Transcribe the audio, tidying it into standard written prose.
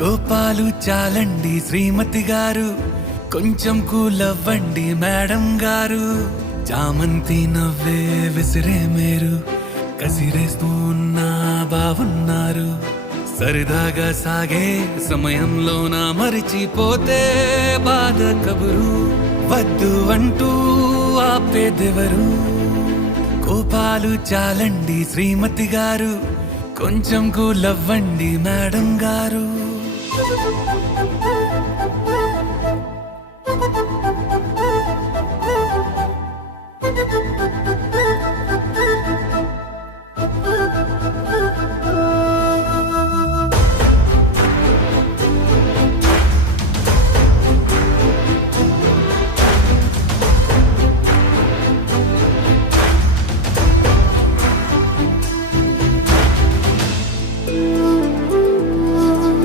కోపాలు చాలండి శ్రీమతి గారు, కొంచెం కూలవ్వండి మేడం గారు. చామంతి నవ్వే విసిరే మేరు, కసిరేస్తూ ఉన్నా బావున్నారు. సరదాగా సాగే సమయంలోన మరిచిపోతే బాధ కబురు. వద్దు అంటూ ఆపేదెవరు? కోపాలు చాలండి శ్రీమతి గారు, కొంచెం కూలవ్వండి మేడం గారు.